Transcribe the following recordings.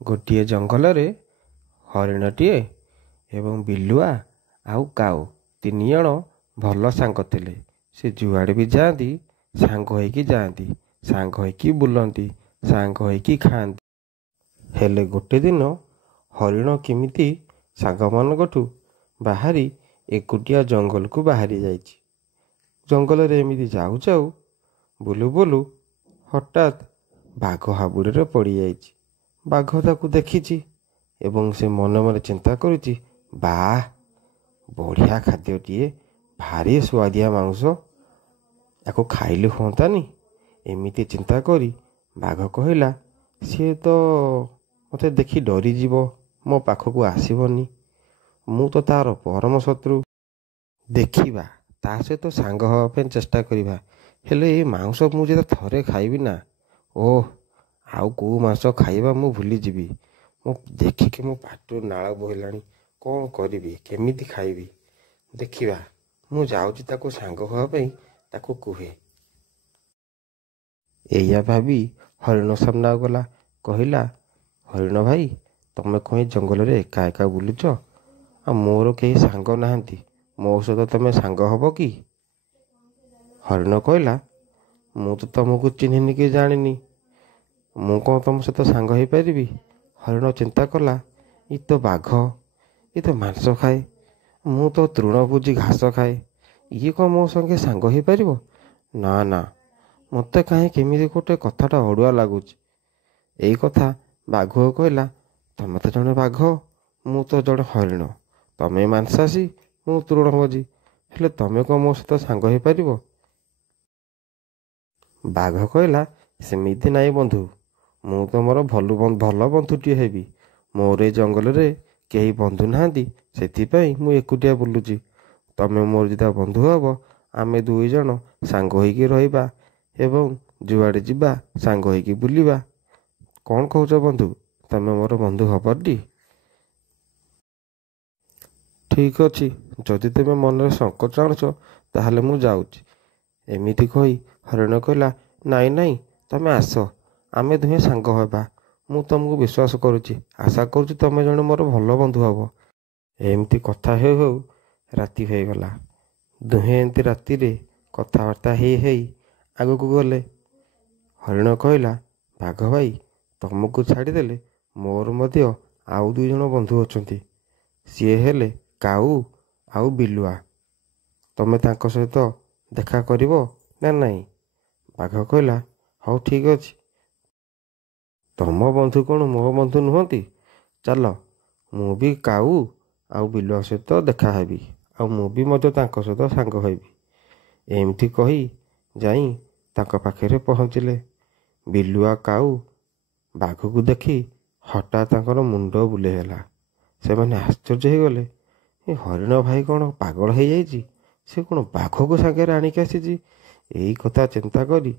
ଗୋଟିଏ ଜଙ୍ଗଲରେ ହରିଣଟିଏ ଏବଂ ବିଲୁଆ ଆଉ କାଉ ତିନି ଜଣ ଭଲ ସାଙ୍ଗ ଥିଲେ। ସେ ଯୁଆଡ଼େ ବି ଯାଆନ୍ତି ସାଙ୍ଗ ହୋଇକି ଯାଆନ୍ତି, ସାଙ୍ଗ ହୋଇକି ବୁଲନ୍ତି, ସାଙ୍ଗ ହୋଇକି ଖାଆନ୍ତି। ହେଲେ ଗୋଟେ ଦିନ ହରିଣ କେମିତି ସାଙ୍ଗମାନଙ୍କଠୁ ବାହାରି ଏକୁଟିଆ ଜଙ୍ଗଲକୁ ବାହାରି ଯାଇଛି। ଜଙ୍ଗଲରେ ଏମିତି ଯାଉ ଯାଉ ବୁଲୁ ବୁଲୁ ହଠାତ୍ ବାଘ ହାବୁଡ଼ରେ ପଡ଼ିଯାଇଛି। ବାଘ ତାକୁ ଦେଖିଛି ଏବଂ ସେ ମନେ ମନେ ଚିନ୍ତା କରୁଛି, ବାଃ, ବଢ଼ିଆ ଖାଦ୍ୟଟିଏ, ଭାରି ସୁଆଦିଆ ମାଂସ, ୟାକୁ ଖାଇଲେ ହୁଅନ୍ତାନି। ଏମିତି ଚିନ୍ତା କରି ବାଘ କହିଲା, ସିଏ ତ ମୋତେ ଦେଖି ଡରିଯିବ, ମୋ ପାଖକୁ ଆସିବନି, ମୁଁ ତ ତାର ପରମ ଶତ୍ରୁ। ଦେଖିବା, ତା ସହିତ ସାଙ୍ଗ ହେବା ପାଇଁ ଚେଷ୍ଟା କରିବା। ହେଲେ ଏ ମାଂସ ମୁଁ ଯେତେ ଥରେ ଖାଇବି ନା, ଓଃ, ଆଉ କେଉଁ ମାଂସ ଖାଇବା ମୁଁ ଭୁଲିଯିବି। ମୁଁ ଦେଖିକି ମୋ ପାଟିରୁ ନାଳ ବୋହିଲାଣି। କ'ଣ କରିବି, କେମିତି ଖାଇବି? ଦେଖିବା, ମୁଁ ଯାଉଛି ତାକୁ ସାଙ୍ଗ ହେବା ପାଇଁ ତାକୁ କୁହେ। ଏଇଆ ଭାବି ହରିଣ ସାମ୍ନାକୁ ଗଲା। କହିଲା, ହରିଣ ଭାଇ, ତମେ କ'ଣ ଏ ଜଙ୍ଗଲରେ ଏକା ଏକା ବୁଲୁଛ? ଆଉ ମୋର କେହି ସାଙ୍ଗ ନାହାନ୍ତି, ମୋ ସହିତ ତମେ ସାଙ୍ଗ ହବ କି? ହରିଣ କହିଲା, ମୁଁ ତ ତମକୁ ଚିହ୍ନିନି କି ଜାଣିନି, ମୁଁ କ'ଣ ତମ ସହିତ ସାଙ୍ଗ ହେଇପାରିବି? ହରିଣ ଚିନ୍ତା କଲା, ଇ ତ ବାଘ, ଇ ତ ମାଂସ ଖାଏ, ମୁଁ ତ ତୃଣଭୋଜୀ ଘାସ ଖାଏ, ଇଏ କ'ଣ ମୋ ସଙ୍ଗେ ସାଙ୍ଗ ହେଇପାରିବ? ନା ନା, ମୋତେ କାହିଁ କେମିତି ଗୋଟେ କଥାଟା ଅଡ଼ୁଆ ଲାଗୁଛି। ଏଇ କଥା ବାଘକୁ କହିଲା, ତମେ ତ ଜଣେ ବାଘ, ମୁଁ ତ ଜଣେ ହରିଣ, ତମେ ମାଂସାଶୀ, ମୁଁ ତୃଣଭୋଜୀ, ହେଲେ ତମେ କ'ଣ ମୋ ସହିତ ସାଙ୍ଗ ହେଇପାରିବ? ବାଘ କହିଲା, ସେମିତି ନାହିଁ ବନ୍ଧୁ, ମୁଁ ତୁମର ଭଲ ବନ୍ଧୁଟିଏ ହେବି। ମୋର ଏ ଜଙ୍ଗଲରେ କେହି ବନ୍ଧୁ ନାହାନ୍ତି, ସେଥିପାଇଁ ମୁଁ ଏକୁଟିଆ ବୁଲୁଛି। ତମେ ମୋର ଯେତେବେଳେ ବନ୍ଧୁ ହବ, ଆମେ ଦୁଇ ଜଣ ସାଙ୍ଗ ହୋଇକି ରହିବା ଏବଂ ଯୁଆଡ଼େ ଯିବା ସାଙ୍ଗ ହୋଇକି ବୁଲିବା। କ'ଣ କହୁଛ ବନ୍ଧୁ, ତମେ ମୋର ବନ୍ଧୁ ହବଟି? ଠିକ୍ ଅଛି, ଯଦି ତୁମେ ମନରେ ସଂକୋଚ ଆଣୁଛ ତାହେଲେ ମୁଁ ଯାଉଛି। ଏମିତି କହି ହରିଣ କହିଲା, ନାଇଁ ନାଇଁ, ତମେ ଆସ, ଆମେ ଦୁହେଁ ସାଙ୍ଗ ହେବା। ମୁଁ ତୁମକୁ ବିଶ୍ୱାସ କରୁଛି, ଆଶା କରୁଛି ତମେ ଜଣେ ମୋର ଭଲ ବନ୍ଧୁ ହବ। ଏମିତି କଥା ହେଉ ହେଉ ରାତି ହୋଇଗଲା। ଦୁହେଁ ଏମିତି ରାତିରେ କଥାବାର୍ତ୍ତା ହେଇ ହେଇ ଆଗକୁ ଗଲେ। ହରିଣ କହିଲା, ବାଘ ଭାଇ, ତମକୁ ଛାଡ଼ିଦେଲେ ମୋର ମଧ୍ୟ ଆଉ ଦୁଇ ଜଣ ବନ୍ଧୁ ଅଛନ୍ତି। ସିଏ ହେଲେ କାଉ ଆଉ ବିଲୁଆ। ତମେ ତାଙ୍କ ସହିତ ଦେଖା କରିବ ନା ନାହିଁ? ବାଘ କହିଲା, ହଉ ଠିକ୍ ଅଛି। ତମ ବନ୍ଧୁ କ'ଣ ମୋ ବନ୍ଧୁ ନୁହନ୍ତି? ଚାଲ, ମୁଁ ବି କାଉ ଆଉ ବିଲୁଆ ସହିତ ଦେଖା ହେବି, ଆଉ ମୁଁ ବି ମଧ୍ୟ ତାଙ୍କ ସହିତ ସାଙ୍ଗ ହେବି। ଏମିତି କହି ଯାଇ ତାଙ୍କ ପାଖରେ ପହଞ୍ଚିଲେ। ବିଲୁଆ କାଉ ବାଘକୁ ଦେଖି ହଠାତ୍ ତାଙ୍କର ମୁଣ୍ଡ ବୁଲେଇଗଲା। ସେମାନେ ଆଶ୍ଚର୍ଯ୍ୟ ହେଇଗଲେ, ଏ ହରିଣ ଭାଇ କ'ଣ ପାଗଳ ହେଇଯାଇଛି? ସେ କ'ଣ ବାଘକୁ ସାଙ୍ଗରେ ଆଣିକି ଆସିଛି? ଏଇ କଥା ଚିନ୍ତା କରି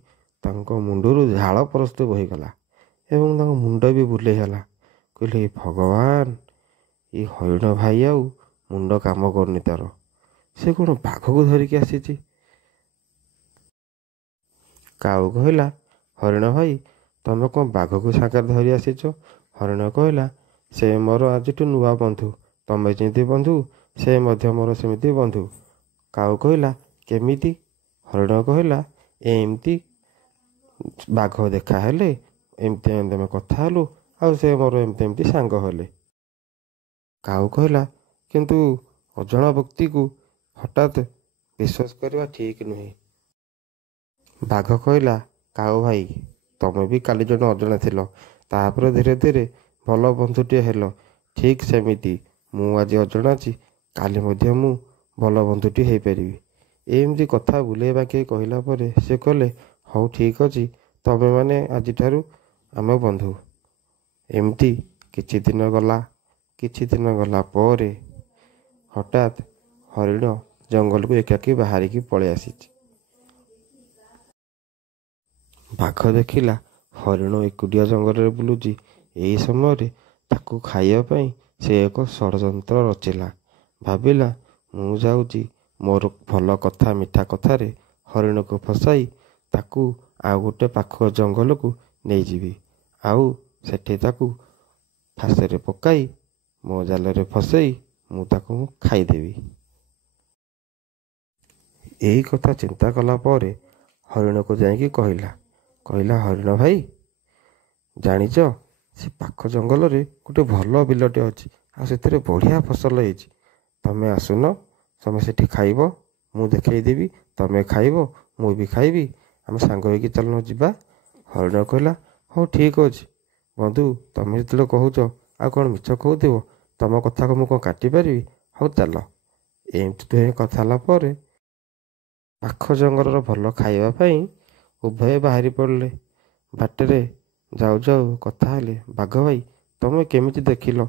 ତାଙ୍କ ମୁଣ୍ଡରୁ ଝାଳ ପରସ୍ତ ବହିଗଲା ଏବଂ ତାଙ୍କ ମୁଣ୍ଡ ବି ବୁଲେଇଗଲା। କହିଲେ, ଭଗବାନ, ଏ ହରିଣ ଭାଇ ଆଉ ମୁଣ୍ଡ କାମ କରୁନି ତାର, ସେ କ'ଣ ବାଘକୁ ଧରିକି ଆସିଛି? କାଉ କହିଲା, ହରିଣ ଭାଇ, ତମେ କ'ଣ ବାଘକୁ ସାଙ୍ଗରେ ଧରି ଆସିଛ? ହରିଣ କହିଲା, ସେ ମୋର ଆଜିଠୁ ନୂଆ ବନ୍ଧୁ, ତମେ ଯେମିତି ବନ୍ଧୁ ସେ ମଧ୍ୟ ମୋର ସେମିତି ବନ୍ଧୁ। କାଉ କହିଲା, କେମିତି? ହରିଣ କହିଲା, ଏମିତି ବାଘ ଦେଖା ହେଲେ ଏମିତି ଏମିତି ଆମେ କଥା ହେଲୁ, ଆଉ ସେ ମୋର ଏମିତି ଏମିତି ସାଙ୍ଗ ହେଲେ। କାଉ କହିଲା, କିନ୍ତୁ ଅଜଣା ବ୍ୟକ୍ତିକୁ ହଠାତ୍ ବିଶ୍ୱାସ କରିବା ଠିକ୍ ନୁହେଁ। ବାଘ କହିଲା, କାଉ ଭାଇ, ତମେ ବି କାଲି ଜଣେ ଅଜଣା ଥିଲ, ତାପରେ ଧୀରେ ଧୀରେ ଭଲ ବନ୍ଧୁଟିଏ ହେଲ। ଠିକ୍ ସେମିତି ମୁଁ ଆଜି ଅଜଣା ଅଛି, କାଲି ମଧ୍ୟ ମୁଁ ଭଲ ବନ୍ଧୁଟି ହେଇପାରିବି। ଏମିତି କଥା ବୁଲେଇ ବାଙ୍କେଇ କହିଲା ପରେ ସେ କହିଲେ, ହଉ ଠିକ୍ ଅଛି, ତମେମାନେ ଆଜିଠାରୁ ଆମେ ବନ୍ଧୁ। ଏମିତି କିଛି ଦିନ ଗଲା। କିଛି ଦିନ ଗଲା ପରେ ହଠାତ୍ ହରିଣ ଜଙ୍ଗଲକୁ ଏକାକୀ ବାହାରିକି ପଳେଇ ଆସିଛି। ବାଘ ଦେଖିଲା ହରିଣ ଏକୁଟିଆ ଜଙ୍ଗଲରେ ବୁଲୁଛି। ଏହି ସମୟରେ ତାକୁ ଖାଇବା ପାଇଁ ସେ ଏକ ଷଡ଼ଯନ୍ତ୍ର ରଚିଲା। ଭାବିଲା, ମୁଁ ଯାଉଛି ମୋର ଭଲ କଥା ମିଠା କଥାରେ ହରିଣକୁ ଫସାଇ ତାକୁ ଆଉ ଗୋଟେ ପାଖ ଜଙ୍ଗଲକୁ ନେଇଯିବି, ଆଉ ସେଠି ତାକୁ ଫାଶରେ ପକାଇ ମୋ ଜାଲରେ ଫସେଇ ମୁଁ ତାକୁ ଖାଇଦେବି। ଏଇ କଥା ଚିନ୍ତା କଲା ପରେ ହରିଣକୁ ଯାଇକି କହିଲା ହରିଣ ଭାଇ, ଜାଣିଛ ସେ ପାଖ ଜଙ୍ଗଲରେ ଗୋଟେ ଭଲ ବିଲଟେ ଅଛି, ଆଉ ସେଥିରେ ବଢ଼ିଆ ଫସଲ ହେଇଛି। ତମେ ଆସୁନ, ତମେ ସେଠି ଖାଇବ, ମୁଁ ଦେଖେଇଦେବି, ତମେ ଖାଇବ, ମୁଁ ବି ଖାଇବି, ଆମେ ସାଙ୍ଗ ହେଇକି ଚାଲୁନ ଯିବା। ହରିଣ କହିଲା ହଉ ଠିକ୍ ଅଛି ବନ୍ଧୁ, ତମେ ଯେତେବେଳେ କହୁଛ ଆଉ କ'ଣ ମିଛ କହୁଥିବ, ତମ କଥାକୁ ମୁଁ କ'ଣ କାଟିପାରିବି, ହଉ ଚାଲ। ଏମିତି ଦୁହେଁ କଥା ହେଲା ପରେ ପାଖ ଜଙ୍ଗଲର ଭଲ ଖାଇବା ପାଇଁ ଉଭୟ ବାହାରି ପଡ଼ିଲେ। ବାଟରେ ଯାଉ ଯାଉ କଥା ହେଲେ, ବାଘ ଭାଇ ତମେ କେମିତି ଦେଖିଲ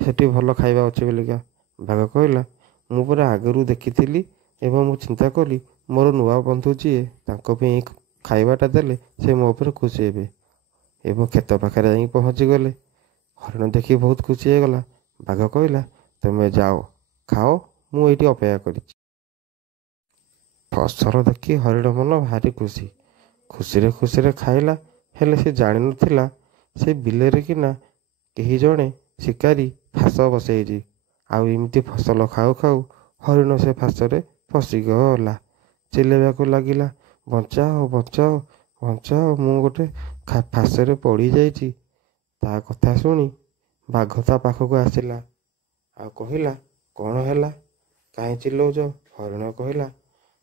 ସେଠି ଭଲ ଖାଇବା ଅଛି ବୋଲିକା? ବାଘ କହିଲା ମୁଁ ପରା ଆଗରୁ ଦେଖିଥିଲି ଏବଂ ମୁଁ ଚିନ୍ତା କଲି ମୋର ନୂଆ ବନ୍ଧୁ ଯିଏ ତାଙ୍କ ପାଇଁ ଖାଇବାଟା ଦେଲେ ସେ ମୋ ଉପରେ ଖୁସି ହେବେ ଏବଂ କ୍ଷେତ ପାଖରେ ଯାଇକି ପହଞ୍ଚିଗଲେ। ହରିଣ ଦେଖି ବହୁତ ଖୁସି ହେଇଗଲା। ବାଘ କହିଲା ତୁମେ ଯାଅ ଖାଅ, ମୁଁ ଏଇଠି ଅପେକ୍ଷା କରିଛି। ଫସଲ ଦେଖି ହରିଣ ମନ ଭାରି ଖୁସିରେ ଖୁସିରେ ଖାଇଲା। ହେଲେ ସେ ଜାଣିନଥିଲା ସେ ବିଲରେ କିନା କେହି ଜଣେ ଶିକାରୀ ଫାଶ ବସେଇଛି। ଆଉ ଏମିତି ଫସଲ ଖାଉ ଖାଉ ହରିଣ ସେ ଫାଶରେ ଫସିଗଲା। ଚିଲେଇବାକୁ ଲାଗିଲା ବଞ୍ଚାଅ ବଞ୍ଚାଅ ବଞ୍ଚାଅ, ମୁଁ ଗୋଟେ ଫାଶରେ ପଡ଼ିଯାଇଛି। ତା କଥା ଶୁଣି ବାଘ ତା ପାଖକୁ ଆସିଲା ଆଉ କହିଲା କ'ଣ ହେଲା, କାହିଁ ଚିଲଉଛ? ହରିଣ କହିଲା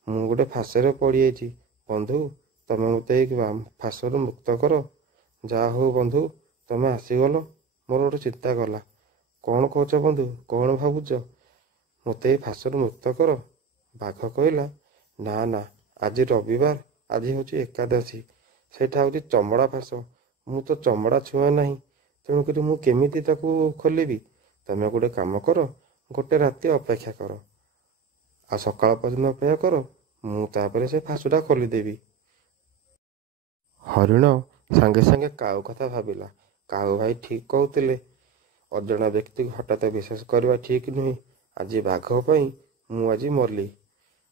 ମୁଁ ଗୋଟେ ଫାଶରେ ପଡ଼ିଯାଇଛି ବନ୍ଧୁ, ତମେ ମୋତେ ଏଇ ଫାଶରୁ ମୁକ୍ତ କର। ଯାହା ହଉ ବନ୍ଧୁ, ତମେ ଆସିଗଲ, ମୋର ଗୋଟେ ଚିନ୍ତା ଗଲା। କ'ଣ କହୁଛ ବନ୍ଧୁ, କ'ଣ ଭାବୁଛ? ମୋତେ ଏଇ ଫାଶରୁ ମୁକ୍ତ କର। ବାଘ କହିଲା ନା ନା, ଆଜି ରବିବାର, ଆଜି ହେଉଛି ଏକାଦଶୀ, ସେଇଟା ହେଉଛି ଚମଡ଼ା ଫାଶ, ମୁଁ ତ ଚମଡ଼ା ଛୁଆଁ ନାହିଁ, ତେଣୁକରି ମୁଁ କେମିତି ତାକୁ ଖୋଲିବି? ତମେ ଗୋଟେ କାମ କର, ଗୋଟେ ରାତି ଅପେକ୍ଷା କର, ଆଉ ସକାଳ ପର୍ଯ୍ୟନ୍ତ ଅପେକ୍ଷା କର, ମୁଁ ତାପରେ ସେ ଫାଶଟା ଖୋଲିଦେବି। ହରିଣ ସାଙ୍ଗେ ସାଙ୍ଗେ କାଉ କଥା ଭାବିଲା। କାଉ ଭାଇ ଠିକ୍ କହୁଥିଲେ, ଅଜଣା ବ୍ୟକ୍ତିକୁ ହଠାତ୍ ବିଶ୍ୱାସ କରିବା ଠିକ୍ ନୁହେଁ। ଆଜି ବାଘ ପାଇଁ ମୁଁ ଆଜି ମଲି।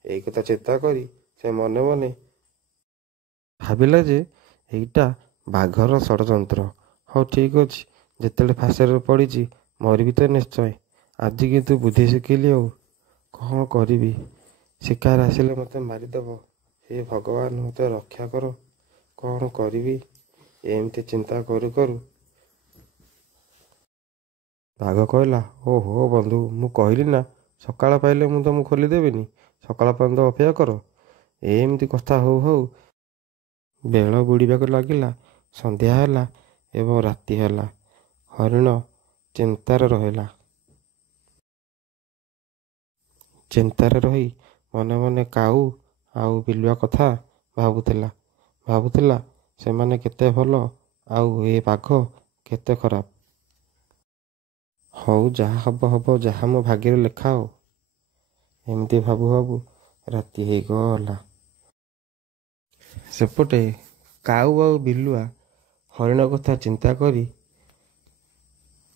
ଏଇ କଥା ଚିନ୍ତା କରି ସେ ମନେ ମନେ ଭାବିଲା ଯେ ଏଇଟା ବାଘର ଷଡ଼ଯନ୍ତ୍ର। ହଉ ଠିକ୍ ଅଛି, ଯେତେବେଳେ ଫାଶରେ ପଡ଼ିଛି ମରିବି ତ ନିଶ୍ଚୟ। ଆଜି କିନ୍ତୁ ବୁଦ୍ଧି ଶିଖିଲି, ଆଉ କ'ଣ କରିବି? ଶିକାର ଆସିଲେ ମୋତେ ମାରିଦେବ। ହେ ଭଗବାନ, ମୋତେ ରକ୍ଷା କର, କ'ଣ କରିବି? ଏମିତି ଚିନ୍ତା କରୁ କରୁ ବାଘ କହିଲା ଓହୋ ବନ୍ଧୁ, ମୁଁ କହିଲି ନା ସକାଳ ପାଇଲେ ମୁଁ ତମକୁ ଖୋଲିଦେବିନି, ସକାଳ ପର୍ଯ୍ୟନ୍ତ ଅପେକ୍ଷା କର। ଏମିତି କଥା ହଉ ହଉ ବେଳ ବୁଡ଼ିବାକୁ ଲାଗିଲା। ସନ୍ଧ୍ୟା ହେଲା ଏବଂ ରାତି ହେଲା। ହରିଣ ଚିନ୍ତାରେ ରହି ମନେ ମନେ କାଉ ଆଉ ବିଲୁଆ କଥା ଭାବୁଥିଲା ସେମାନେ କେତେ ଭଲ ଆଉ ଏ ବାଘ କେତେ ଖରାପ। ହଉ ଯାହା ହବ ହବ, ଯାହା ମୋ ଭାଗ୍ୟରେ ଲେଖା ଆଉ। ଏମିତି ଭାବୁ ଭାବୁ ରାତି ହେଇଗଲା। ସେପଟେ କାଉ ଆଉ ବିଲୁଆ ହରିଣ କଥା ଚିନ୍ତା କରି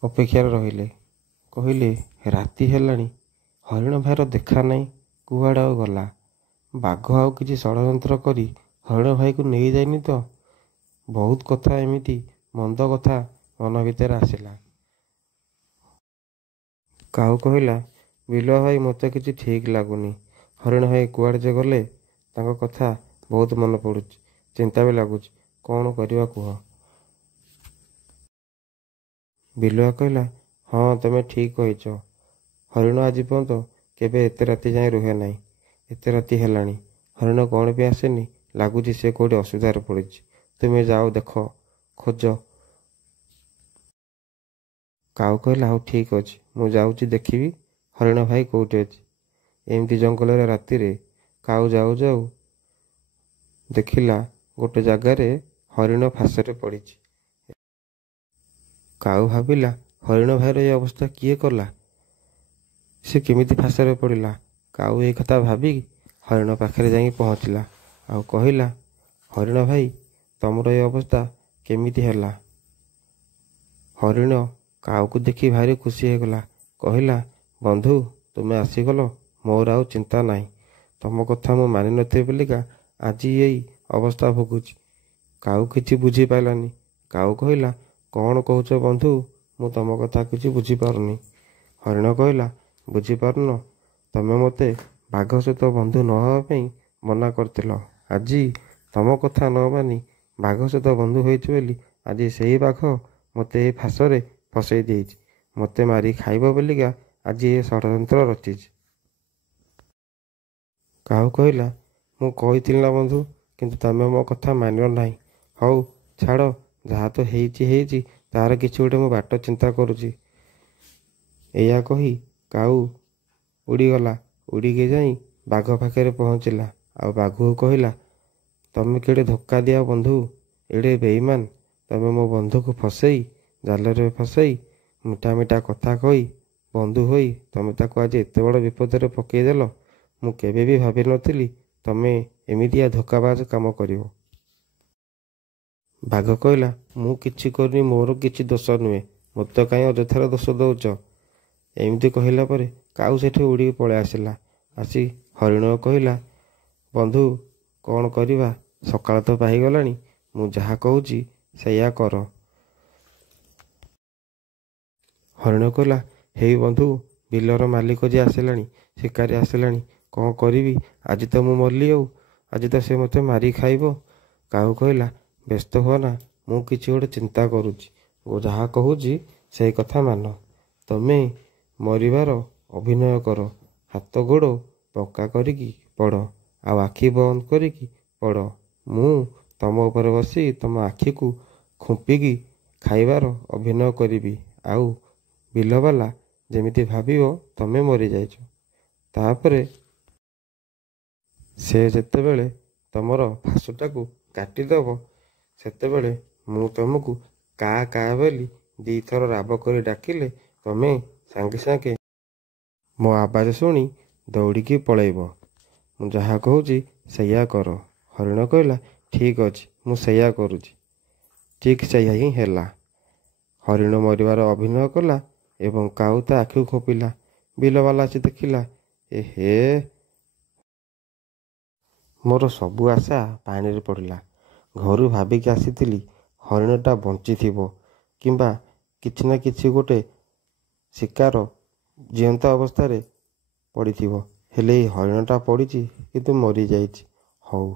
ଅପେକ୍ଷାରେ ରହିଲେ। କହିଲେ ରାତି ହେଲାଣି, ହରିଣ ଭାଇର ଦେଖା ନାହିଁ, କୁଆଡ଼େ ଆଉ ଗଲା? ବାଘ ଆଉ କିଛି ଷଡ଼ଯନ୍ତ୍ର କରି ହରିଣ ଭାଇକୁ ନେଇଯାଇନି ତ? ବହୁତ କଥା ଏମିତି ମନ୍ଦ କଥା ମନ ଭିତରେ ଆସିଲା। କାଉ କହିଲା ବିଲୁଆ ଭାଇ, ମୋତେ କିଛି ଠିକ୍ ଲାଗୁନି। ହରିଣ ଭାଇ କୁଆଡ଼େ ଯେ ଗଲେ, ତାଙ୍କ କଥା ବହୁତ ମନେ ପଡ଼ୁଛି, ଚିନ୍ତା ବି ଲାଗୁଛି, କ'ଣ କରିବା କୁହ? ବିଲୁଆ କହିଲା ହଁ ତମେ ଠିକ୍ କହିଛ, ହରିଣ ଆଜି ପର୍ଯ୍ୟନ୍ତ କେବେ ଏତେ ରାତି ଯାଏଁ ରୁହେ ନାହିଁ। ଏତେ ରାତି ହେଲାଣି, ହରିଣ କ'ଣ ବି ଆସେନି, ଲାଗୁଛି ସେ କେଉଁଠି ଅସୁବିଧାରେ ପଡ଼ିଛି। ତୁମେ ଯାଅ ଦେଖ, ଖୋଜ। କାଉ କହିଲା ହଉ ଠିକ୍ ଅଛି, ମୁଁ ଯାଉଛି ଦେଖିବି ହରିଣ ଭାଇ କେଉଁଠି ଅଛି। ଏମିତି ଜଙ୍ଗଲରେ ରାତିରେ କାଉ ଯାଉ ଯାଉ ଦେଖିଲା ଗୋଟେ ଜାଗାରେ ହରିଣ ଫାଶରେ ପଡ଼ିଛି। କାଉ ଭାବିଲା ହରିଣ ଭାଇର ଏ ଅବସ୍ଥା କିଏ କଲା, ସେ କେମିତି ଫାଶରେ ପଡ଼ିଲା? କାଉ ଏ କଥା ଭାବି ହରିଣ ପାଖରେ ଯାଇକି ପହଞ୍ଚିଲା ଆଉ କହିଲା ହରିଣ ଭାଇ, ତମର ଏ ଅବସ୍ଥା କେମିତି ହେଲା? ହରିଣ କାଉକୁ ଦେଖି ଭାରି ଖୁସି ହେଇଗଲା। କହିଲା ବନ୍ଧୁ, ତୁମେ ଆସିଗଲ, ମୋର ଆଉ ଚିନ୍ତା ନାହିଁ। ତମ କଥା ମୁଁ ମାନିନଥିଲି ବୋଲିକା ଆଜି ଏଇ ଅବସ୍ଥା ଭୋଗୁଛି। କାଉ କିଛି ବୁଝିପାରିଲାନି। କାଉ କହିଲା କ'ଣ କହୁଛ ବନ୍ଧୁ, ମୁଁ ତମ କଥା କିଛି ବୁଝିପାରୁନି। ହରିଣ କହିଲା, ବୁଝିପାରୁନ? ତମେ ମୋତେ ବାଘ ସହିତ ବନ୍ଧୁ ନ ହେବା ପାଇଁ ମନା କରିଥିଲ। ଆଜି ତମ କଥା ନ ମାନି ବାଘ ସହିତ ବନ୍ଧୁ ହୋଇଛି ବୋଲି ଆଜି ସେଇ ବାଘ ମୋତେ ଏ ଫାଶରେ ଫସେଇ ଦେଇଛି। ମୋତେ ମାରି ଖାଇବ ବୋଲିକା ଆଜି ଏ ଷଡ଼ଯନ୍ତ୍ର ରଚିଛି। କାହୁ କହିଲା, ମୁଁ କହିଥିଲି ନା ବନ୍ଧୁ, କିନ୍ତୁ ତମେ ମୋ କଥା ମାନିଲ ନାହିଁ। ହଉ ଛାଡ଼, ଯାହା ତ ହେଇଛି ହେଇଛି, ତାହାର କିଛି ଗୋଟେ ମୁଁ ବାଟ ଚିନ୍ତା କରୁଛି। ଏଇଆ କହି କାଉ ଉଡ଼ିଗଲା। ଉଡ଼ିକି ଯାଇ ବାଘ ପାଖରେ ପହଞ୍ଚିଲା। ଆଉ ବାଘକୁ କହିଲା, ତମେ କେଡ଼େ ଧୋକା ଦିଅ ବନ୍ଧୁ, ଏଡ଼େ ବେଇମାନ। ତମେ ମୋ ବନ୍ଧୁକୁ ଫସେଇ, ଜାଲରେ ଫସେଇ, ମିଠା ମିଠା କଥା କହି ବନ୍ଧୁ ହୋଇ ତମେ ତାକୁ ଆଜି ଏତେ ବଡ଼ ବିପଦରେ ପକେଇଦେଲ। ମୁଁ କେବେ ବି ଭାବିନଥିଲି ତମେ ଏମିତିଆ ଧୋକାବାଜ କାମ କରିବ। ବାଘ କହିଲା, ମୁଁ କିଛି କରିନି, ମୋର କିଛି ଦୋଷ ନୁହେଁ। ମୋତେ କାହିଁ ଅଯଥାରେ ଦୋଷ ଦେଉଛ? ଏମିତି କହିଲା ପରେ କାଉ ସେଠି ଉଡ଼ିକି ପଳେଇ ଆସିଲା। ଆସି ହରିଣକୁ କହିଲା, ବନ୍ଧୁ କ'ଣ କରିବା? ସକାଳ ତ ପାହିଗଲାଣି। ମୁଁ ଯାହା କହୁଛି ସେଇଆ କର। ହରିଣ କହିଲା, ହେଇ ବନ୍ଧୁ, ବିଲର ମାଲିକ ଯେ ଆସିଲାଣି, ଶିକାରୀ ଆସିଲାଣି, କ'ଣ କରିବି? ଆଜି ତ ମୁଁ ମଲି, ଆଉ ଆଜି ତ ସେ ମୋତେ ମାରି ଖାଇବ। କାହୁ କହିଲା, ବ୍ୟସ୍ତ ହୁଅନା, ମୁଁ କିଛି ଗୋଟେ ଚିନ୍ତା କରୁଛି। ଯାହା କହୁଛି ସେଇ କଥା ମାନ। ତମେ ମରିବାର ଅଭିନୟ କର। ହାତ ଗୋଡ଼ ପକ୍କା କରିକି ପଡ଼, ଆଉ ଆଖି ବନ୍ଦ କରିକି ପଡ଼। ମୁଁ ତମ ଉପରେ ବସି ତମ ଆଖିକୁ ଖୁମ୍ପିକି ଖାଇବାର ଅଭିନୟ କରିବି। ଆଉ ବିଲବାଲା ଯେମିତି ଭାବିବ ତମେ ମରିଯାଇଛ। ତାପରେ ସେ ଯେତେବେଳେ ତମର ଫାଶଟାକୁ କାଟିଦେବ, ସେତେବେଳେ ମୁଁ ତମକୁ କା କା ବୋଲି 2 ଥର ରାବ କରି ଡାକିଲେ ତମେ ସାଙ୍ଗେ ସାଙ୍ଗେ ମୋ ଆବାଜ ଶୁଣି ଦୌଡ଼ିକି ପଳେଇବ। ମୁଁ ଯାହା କହୁଛି ସେଇଆ କର। ହରିଣ କହିଲା, ଠିକ୍ ଅଛି, ମୁଁ ସେଇଆ କରୁଛି। ଠିକ୍ ସେଇଆ ହିଁ ହେଲା। ହରିଣ ମରିବାର ଅଭିନୟ କଲା ଏବଂ କାଉ ତା ଆଖିକୁ ଖୋପିଲା। ବିଲବାଲା ଆସି ଦେଖିଲା, ଏହେ, ମୋର ସବୁ ଆଶା ପାଣିରେ ପଡ଼ିଲା। ଘରୁ ଭାବିକି ଆସିଥିଲି ହରିଣଟା ବଞ୍ଚିଥିବ, କିମ୍ବା କିଛି ନା କିଛି ଗୋଟେ ଶିକାର ଜିଅନ୍ତା ଅବସ୍ଥାରେ ପଡ଼ିଥିବ। ହେଲେ ଏଇ ହରିଣଟା ପଡ଼ିଛି କିନ୍ତୁ ମରିଯାଇଛି। ହଉ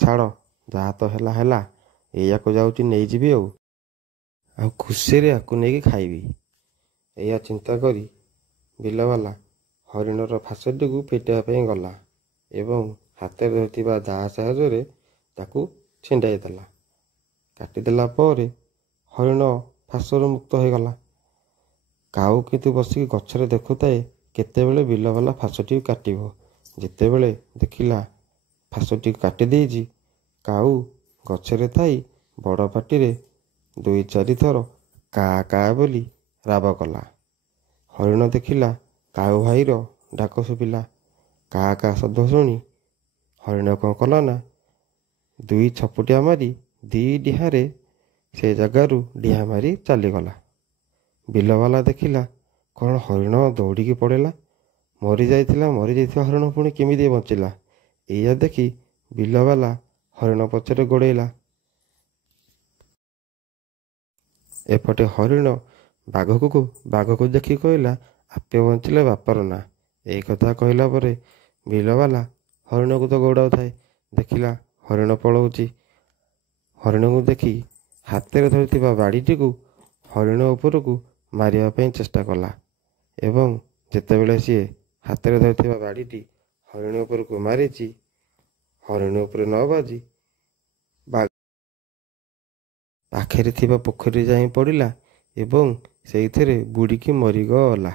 ଛାଡ଼, ଯାହା ତ ହେଲା ହେଲା। ଏଇଆକୁ ଯାଉଛି ନେଇଯିବି, ଆଉ ଖୁସିରେ ଆକୁ ନେଇକି ଖାଇବି। ଏଇଆ ଚିନ୍ତା କରି ବିଲବାଲା ହରିଣର ଫାଶଟିକୁ ଫିଟାଇବା ପାଇଁ ଗଲା ଏବଂ ହାତରେ ଧରିଥିବା ଦା ସାହାଯ୍ୟରେ ତାକୁ ଛିଣ୍ଡାଇ ଦେଲା। କାଟିଦେଲା ପରେ ହରିଣ ଫାଶରୁ ମୁକ୍ତ ହୋଇଗଲା। କାଉ କିନ୍ତୁ ବସିକି ଗଛରେ ଦେଖୁଥାଏ କେତେବେଳେ ବିଲବାଲା ଫାଶଟିକୁ କାଟିବ। ଯେତେବେଳେ ଦେଖିଲା ଫାଶଟିକୁ କାଟି ଦେଇଛି, କାଉ ଗଛରେ ଥାଇ ବଡ଼ ପାଟିରେ 2-4 ଥର କା କା ବୋଲି ରାବ କଲା। ହରିଣ ଦେଖିଲା କାଉ ଭାଇର ଡାକ ଶୁଭିଲା। କା କା ଶବ୍ଦ ଶୁଣି ହରିଣ କ'ଣ କଲା ନା, 2 ଛପଟିଆ ମାରି 2 ଡିହାରେ ସେ ଜାଗାରୁ ଡିଆଁ ମାରି ଚାଲିଗଲା। ବିଲବାଲା ଦେଖିଲା, କ'ଣ ହରିଣ ଦୌଡ଼ିକି ପଳେଇଲା? ମରିଯାଇଥିବା ହରିଣ ପୁଣି କେମିତି ବଞ୍ଚିଲା? ଏଇଆ ଦେଖି ବିଲବାଲା ହରିଣ ପଛରେ ଗୋଡ଼େଇଲା। ଏପଟେ ହରିଣ ବାଘକୁ ଦେଖି କହିଲା, ଆପେ ବଞ୍ଚିଲେ ବାପର ନାଁ। ଏଇ କଥା କହିଲା ପରେ ବିଲବାଲା ହରିଣକୁ ତ ଗୋଡ଼ାଉଥାଏ। ଦେଖିଲା ହରିଣ ପଳଉଛି। ହରିଣକୁ ଦେଖି ହାତରେ ଧରିଥିବା ବାଡ଼ିଟିକୁ ହରିଣ ଉପରକୁ ମାରିବା ପାଇଁ ଚେଷ୍ଟା କଲା ଏବଂ ଯେତେବେଳେ ସିଏ ହାତରେ ଧରିଥିବା ବାଡ଼ିଟି ହରିଣ ଉପରକୁ ମାରିଛି, ହରିଣ ଉପରେ ନ ବାଜି ପାଖରେ ଥିବା ପୋଖରୀ ଯାଇ ପଡ଼ିଲା ଏବଂ ସେଇଥିରେ ବୁଡ଼ିକି ମରିଗଲା।